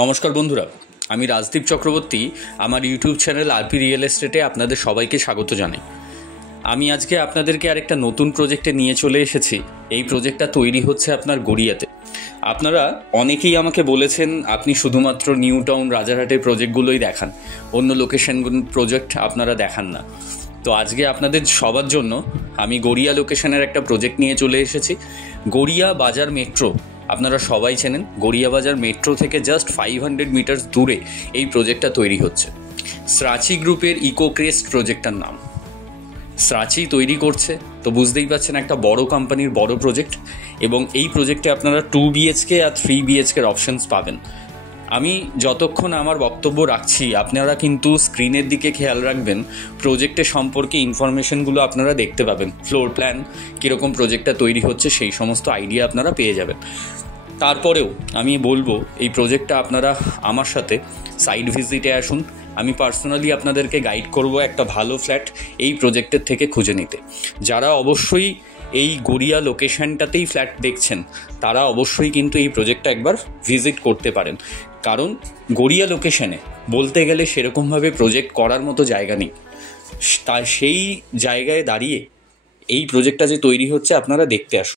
নমস্কার বন্ধুরা, আমি রাজদীপ চক্রবর্তী। আমার ইউটিউব চ্যানেল আরপি রিয়েল এস্টেটে আপনাদের সবাইকে স্বাগত জানাই। আমি আজকে আপনাদেরকে আরেকটা নতুন প্রজেক্টে নিয়ে চলে এসেছি। এই প্রজেক্টটা তৈরি হচ্ছে আপনার গড়িয়াতে। আপনারা অনেকেই আমাকে বলেছেন আপনি শুধুমাত্র নিউ টাউন রাজারহাটের প্রজেক্টগুলোই দেখান, অন্য লোকেশনগুলো প্রজেক্ট আপনারা দেখান না। তো আজকে আপনাদের সবার জন্য আমি গড়িয়া লোকেশনের একটা প্রজেক্ট নিয়ে চলে এসেছি। গড়িয়া বাজার মেট্রো, আপনারা সবাই চেনেন। গড়িয়া বাজার মেট্রো থেকে জাস্ট 500 মিটার্স দূরে এই প্রজেক্টটা তৈরি হচ্ছে। স্রাচি গ্রুপের ইকোক্রেস্ট প্রজেক্টটার নাম। স্রাচি তৈরি করছে, তো বুঝতেই পারছেন একটা বড় কোম্পানির বড় প্রজেক্ট। এবং এই প্রজেক্টে আপনারা 2 BHK আর 3 BHKর অপশনস পাবেন। আমি যতক্ষণ আমার বক্তব্য রাখছি আপনারা কিন্তু স্ক্রিনের দিকে খেয়াল রাখবেন। প্রজেক্টের সম্পর্কে ইনফরমেশনগুলো আপনারা দেখতে পাবেন, ফ্লোর প্ল্যান, কীরকম প্রজেক্টটা তৈরি হচ্ছে সেই সমস্ত আইডিয়া আপনারা পেয়ে যাবেন। তারপরেও আমি বলবো এই প্রজেক্টটা আপনারা আমার সাথে সাইট ভিজিটে আসুন। আমি পার্সোনালি আপনাদেরকে গাইড করব একটা ভালো ফ্ল্যাট এই প্রজেক্টের থেকে খুঁজে নিতে। যারা অবশ্যই এই গড়িয়া লোকেশনটাতেই ফ্ল্যাট দেখছেন তারা অবশ্যই কিন্তু এই প্রজেক্টটা একবার ভিজিট করতে পারেন, কারণ গড়িয়া লোকেশনে বলতে গেলে সেরকমভাবে প্রজেক্ট করার মতো জায়গা নেই। তা সেই জায়গায় দাঁড়িয়ে এই প্রজেক্টটা যে তৈরি হচ্ছে আপনারা দেখতে আসুন।